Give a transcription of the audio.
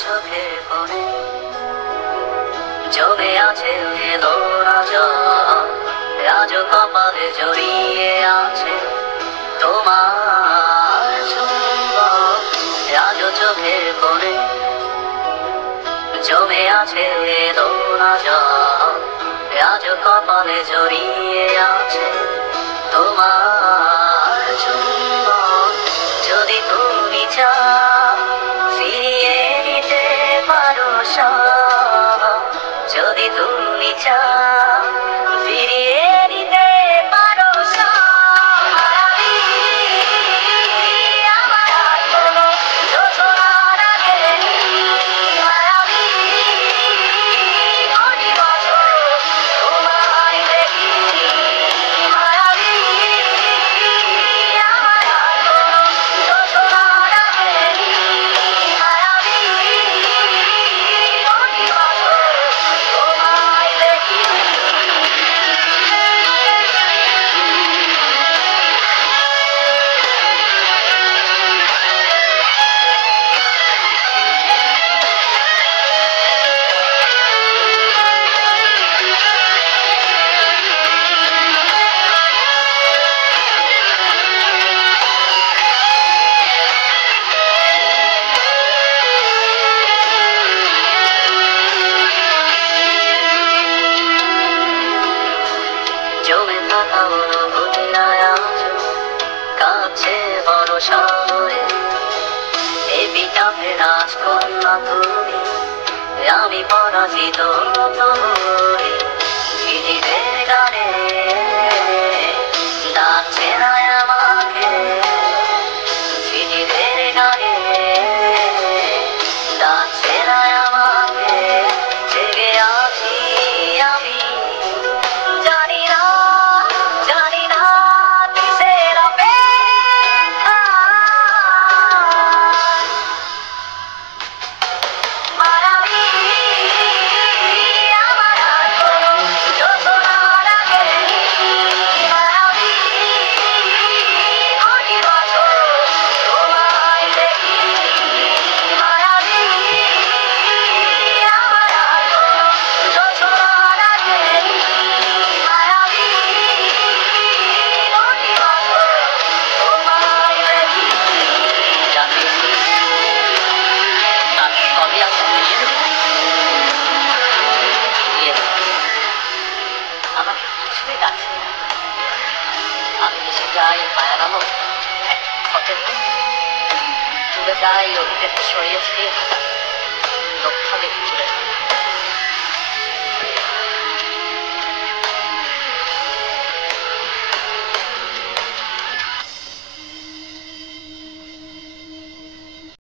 চোখের কোণে জমে আছে এলো না জল, আজও কপালে জড়িয়ে আছে তোমার চুম্বন। আজও চোখের কোণে জমে আছে এলো না জল, আজও কপালে জড়িয়ে আছে তোমার চুম্বন। যদি তুমি চাও ফিরিয়ে নিতে পারো সব, যদি তুমি চাও ফিরিয়ে নিতে পারো সব, হারাবি আমার কোনো যোজনার আগে, হারাবি কোটি বছর তোমায় দেখিনি, হারাবি আমার কোনো যোজনার আগে, হারাবি কোটি বছর তোমায় দেখিনি। জমে থাকা অনুভূতিরায় আজ কাছে বড় শহরে, এই বিটাপে রাজকন্যা তুমি, আমি পরাজিত তরি। পৃথিবীর গানে ডাকছে না আমাকে, পৃথিবীর গানে ডাকছে না আমাকে, জেগে আছি আমি জানি না, জানি না কিসের অপেক্ষা, হারাবি আমার কোনো যোজনার আগে, হারাবি কোটি বছর তোমায় দেখিনি, হারাবি আমার কোনো যোজনার আগে, হারাবি কোটি বছর তোমায় দেখিনি। যা পেয়েছি তার সবই আমার নিজের ভুল। আমাকে কিছুই ডাকছে না, আমি এসে যাই মায়া নামক এক পথের দিকে, চলে যাই অতীতের ছড়িয়ে ছিটিয়ে থাকা লক্ষণে চলে যায়।